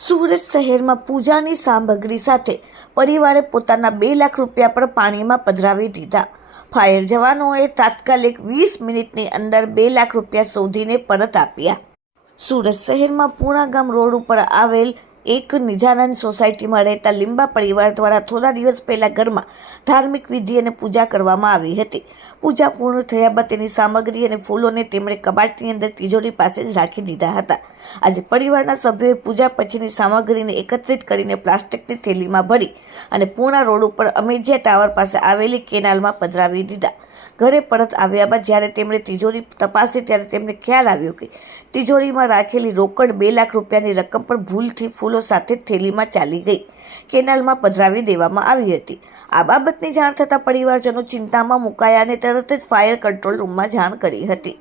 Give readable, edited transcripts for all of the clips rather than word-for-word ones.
સુરત શહેરમાં પૂજાની સામગ્રી સાથે પરિવારે પોતાના 2 લાખ રૂપિયા પણ પાણીમાં પધરાવી દીધા। ફાયર જવાનોએ તાત્કાલિક 20 મિનિટની અંદર 2 લાખ રૂપિયા શોધીને પરત આપ્યા। સુરત શહેરમાં પૂણા ગામ રોડ ઉપર આવેલ એક નિજાનંદ સોસાયટીમાં રહેતા લીંબા પરિવાર દ્વારા થોડા દિવસ પહેલા ઘરમાં ધાર્મિક વિધિ અને પૂજા કરવામાં આવી હતી। પૂજા પૂર્ણ થયા બાદ તેની સામગ્રી અને ફૂલોને તેમણે કબાટની અંદર તિજોરી પાસે જ રાખી દીધા હતા। આજે પરિવારના સભ્યોએ પૂજા પછીની સામગ્રીને એકત્રિત કરીને પ્લાસ્ટિકની થેલીમાં ભરી અને પૂર્ણા રોડ ઉપર અમેજિયા ટાવર પાસે આવેલી કેનાલમાં પધરાવી દીધા। ઘરે પરત આવ્યા બાદ જ્યારે તેમણે તિજોરી તપાસી ત્યારે તેમને ખ્યાલ આવ્યો કે તિજોરીમાં રાખેલી રોકડ 2 લાખ રૂપિયાની રકમ પણ ભૂલથી ફૂલો સાથે થેલીમાં ચાલી ગઈ કેનાલમાં પધરાવી દેવામાં આવી હતી। આ બાબતની જાણ થતાં પરિવારજનો ચિંતામાં મુકાયા અને તરત જ ફાયર કંટ્રોલ રૂમમાં જાણ કરી હતી।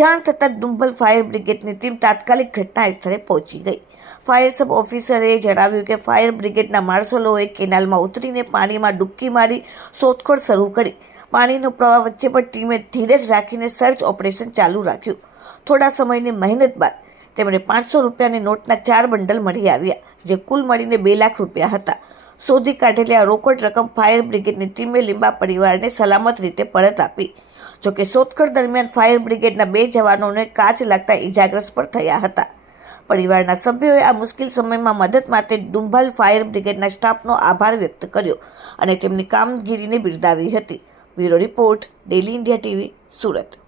જાણ થતાં દુંબલ ફાયર બ્રિગેડની ટીમ તાત્કાલિક ઘટના સ્થળે પહોંચી ગઈ। ફાયર સબ ઓફિસરે જણાવ્યું કે ફાયર બ્રિગેડના માર્શલોએ કેનાલમાં ઉતરીને પાણીમાં ડૂબકી મારી શોધખોળ શરૂ કરી। પાણીનો પ્રવાહ વચ્ચે પણ ટીમે ધીરજ રાખીને સર્ચ ઓપરેશન ચાલુ રાખ્યું। થોડા સમયની મહેનત બાદ તેમણે 500 રૂપિયાની નોટના 4 બંડલ મળી આવ્યા, જે કુલ મળીને 2 લાખ રૂપિયા હતા। શોધી કાઢેલી આ રોકડ રકમ ફાયર બ્રિગેડની ટીમે લીંબા પરિવારને સલામત રીતે પરત આપી। જોકે શોધખોળ દરમિયાન ફાયર બ્રિગેડના 2 જવાનોને કાચ લાગતા ઇજાગ્રસ્ત પણ થયા હતા। પરિવારના સભ્યોએ આ મુશ્કેલ સમયમાં મદદ માટે દુંબલ ફાયર બ્રિગેડના સ્ટાફનો આભાર વ્યક્ત કર્યો અને તેમની કામગીરીને બિરદાવી હતી। Bureau report, daily India TV, Surat.